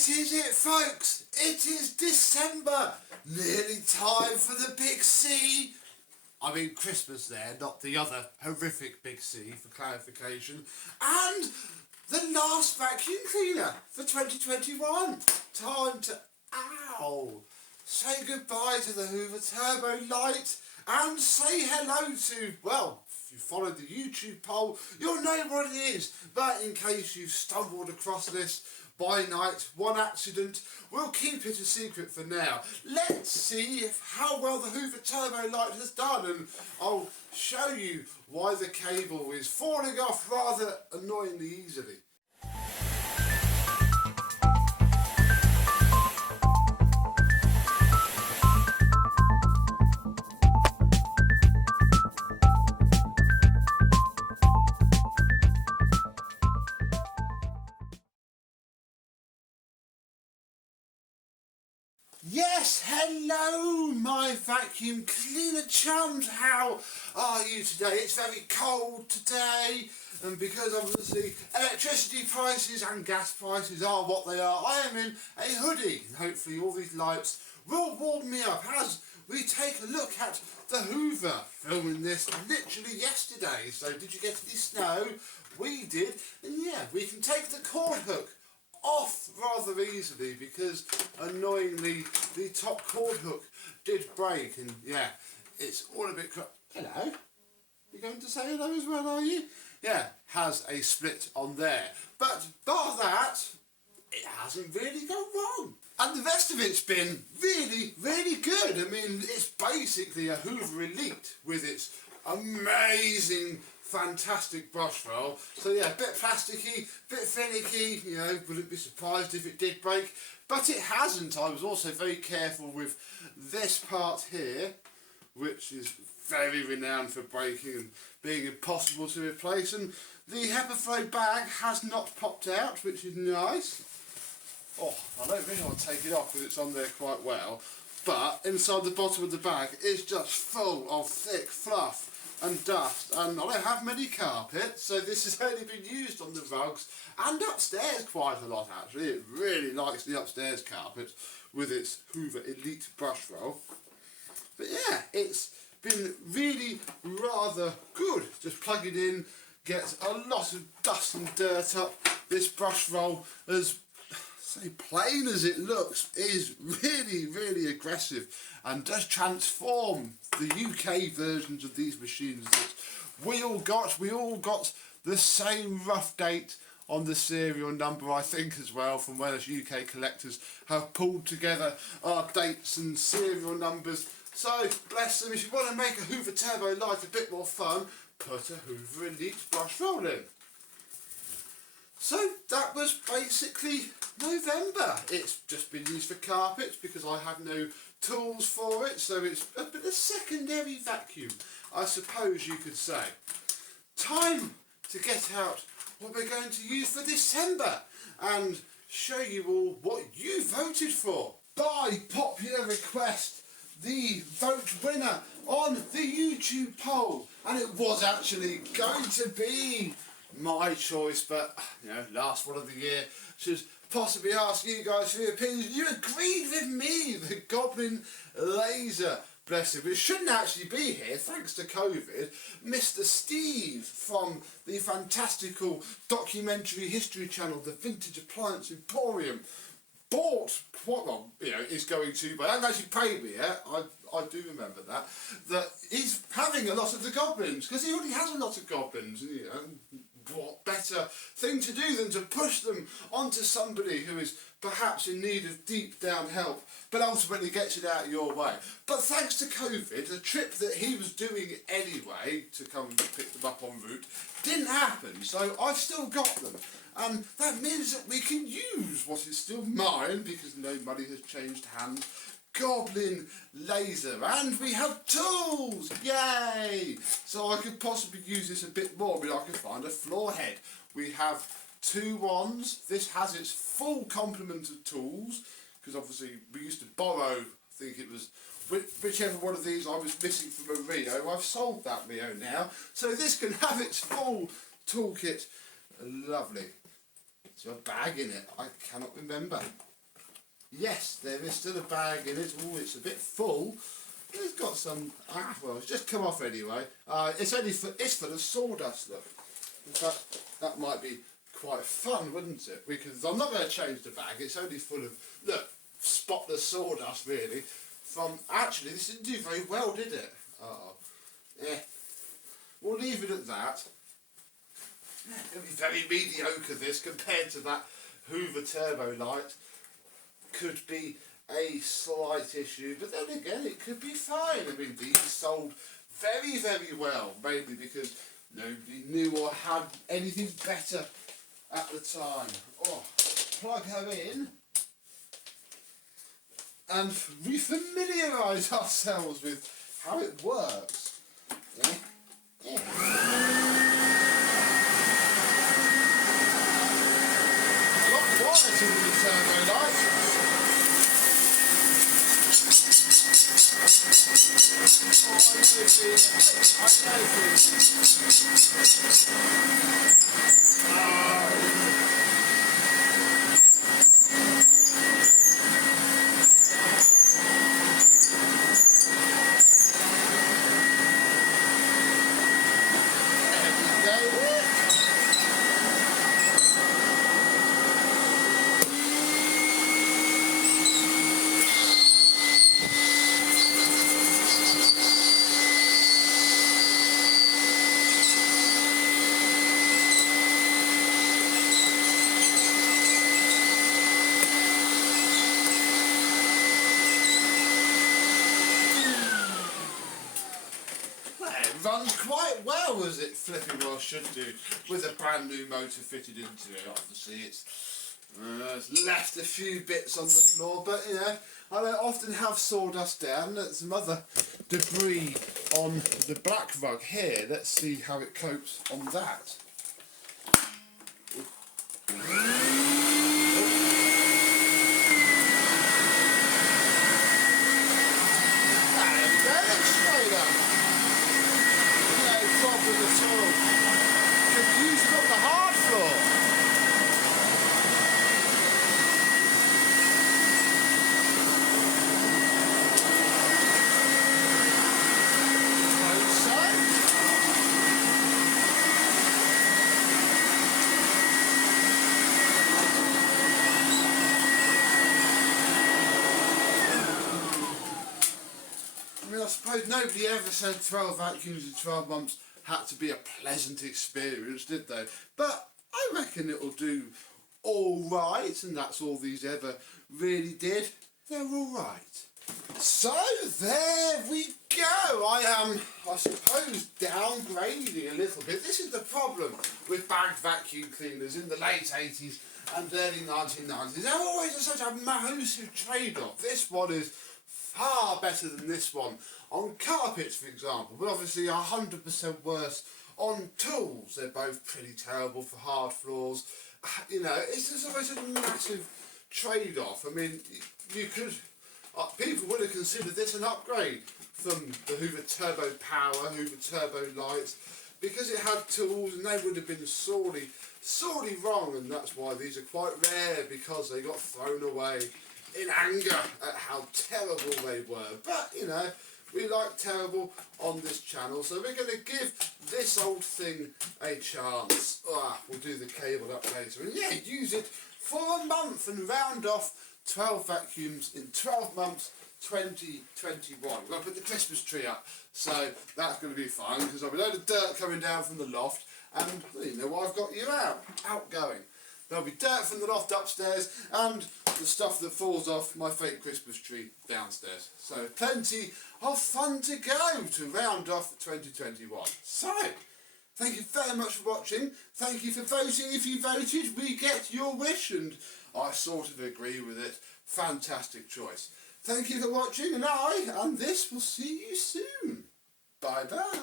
This is it, folks. It is December. Nearly time for the big C. I mean Christmas there, not the other horrific big C, for clarification. And the last vacuum cleaner for 2021. Time to, say goodbye to the Hoover Turbo Lite and say hello to, well, if you followed the YouTube poll, you'll know what it is. But in case you've stumbled across this by night, one accident, we'll keep it a secret for now. Let's see how well the Hoover Turbo Lite has done, and I'll show you why the cable is falling off rather annoyingly easily. Yes, hello my vacuum cleaner chums, how are you today? It's very cold today, and because obviously electricity prices and gas prices are what they are, I am in a hoodie, and hopefully all these lights will warm me up as we take a look at the Hoover, filming this literally yesterday. So did you get any snow? We did, and yeah, we can take the cord hook off rather easily because annoyingly the top cord hook did break, and yeah, it's all a bit hello, you're going to say hello as well, are you? Yeah, has a split on there, but bar that, it hasn't really gone wrong, and the rest of it's been really good. I mean, it's basically a Hoover Elite with its amazing fantastic brush roll. So yeah, a bit plasticky, bit finicky, you know, wouldn't be surprised if it did break, but it hasn't. I was also very careful with this part here, which is very renowned for breaking and being impossible to replace, and the HEPA flow bag has not popped out, which is nice. Oh, I don't really want to take it off because it's on there quite well, but inside the bottom of the bag is just full of thick fluff and dust, and I don't have many carpets, so this has only been used on the rugs and upstairs quite a lot actually. It really likes the upstairs carpet with its Hoover Elite brush roll. But yeah, it's been really rather good. Just plug it in, gets a lot of dust and dirt up. This brush roll, as plain as it looks, is really aggressive and does transform the UK versions of these machines that we all got. We all got the same rough date on the serial number, I think, as well, from when us UK collectors have pulled together our dates and serial numbers. So bless them, if you want to make a Hoover Turbo Lite a bit more fun, put a Hoover Elite brush roll in. So that was basically November. It's just been used for carpets because I have no tools for it, so it's a bit of secondary vacuum, I suppose you could say. Time to get out what we're going to use for December and show you all what you voted for. By popular request, the vote winner on the YouTube poll, and it was actually going to be my choice, but you know, last one of the year, should possibly ask you guys for your opinions. You agreed with me, the Goblin Laser, bless him. It shouldn't actually be here, thanks to COVID. Mr. Steve from the fantastical documentary history channel, the Vintage Appliance Emporium, bought what, well, you know, is going to, but hasn't actually paid me yet. I do remember that he's having a lot of the goblins, because he already has a lot of goblins, you know. What better thing to do than to push them onto somebody who is perhaps in need of deep down help, but ultimately gets it out of your way. But thanks to COVID, the trip that he was doing anyway to come and pick them up en route didn't happen, so I've still got them. And that means that we can use what is still mine, because no money has changed hands, Goblin Laser, and we have tools, yay! So I could possibly use this a bit more. I mean, I could find a floor head. We have two wands. This has its full complement of tools, because obviously we used to borrow, I think it was whichever one of these I was missing from a Rio. I've sold that Rio now, so this can have its full toolkit. Lovely. Is there a bag in it? I cannot remember. Yes, there is still a bag in it. Oh, it's a bit full. It's got some. Well, it's just come off anyway. It's full of sawdust. Look. In fact, that might be quite fun, wouldn't it? Because I'm not going to change the bag. It's only full of, look, spotless sawdust really. Actually, this didn't do very well, did it? Yeah. We'll leave it at that. It'll be very mediocre, this, compared to that Hoover Turbo Light. Could be a slight issue, but then again, it could be fine. I mean, these sold very, very well, mainly because nobody knew or had anything better at the time. Oh, plug her in and re-familiarise ourselves with how it works. Yeah. Yeah. A lot quieter than the Turbo Light. Oh, I know the feeling. Runs quite well as it flipping well should do, with a brand new motor fitted into it. Obviously it's left a few bits on the floor, but you know, I don't often have sawdust down. There's some other debris on the black rug here. Let's see how it copes on that. And then straight up. Problem at all. Confused about the hard floor. I mean, I suppose nobody ever said 12 vacuums in 12 months had to be a pleasant experience, did they? But I reckon it'll do all right, and that's all these ever really did. They're all right. So there we go. I am, I suppose, downgrading a little bit. This is the problem with bagged vacuum cleaners in the late 80s and early 1990s. They're always such a massive trade-off. This one is far better than this one on carpets, for example, but obviously 100% worse on tools. They're both pretty terrible for hard floors. You know, it's just always a massive trade-off. I mean, you could, people would have considered this an upgrade from the Hoover Turbo Power, Hoover Turbo Lights, because it had tools, and they would have been sorely wrong, and that's why these are quite rare, because they got thrown away in anger at how terrible they were. But you know, we like terrible on this channel, so we're going to give this old thing a chance. We'll do the cable up later, and yeah, use it for a month and round off 12 vacuums in 12 months 2021. We're going to put the Christmas tree up, so that's going to be fun, because there'll be a load of dirt coming down from the loft, and you know what I've got you outgoing. There'll be dirt from the loft upstairs and the stuff that falls off my fake Christmas tree downstairs. So plenty of fun to go to round off 2021. So, thank you very much for watching. Thank you for voting. If you voted, we get your wish, and I sort of agree with it. Fantastic choice. Thank you for watching, and this will see you soon. Bye bye.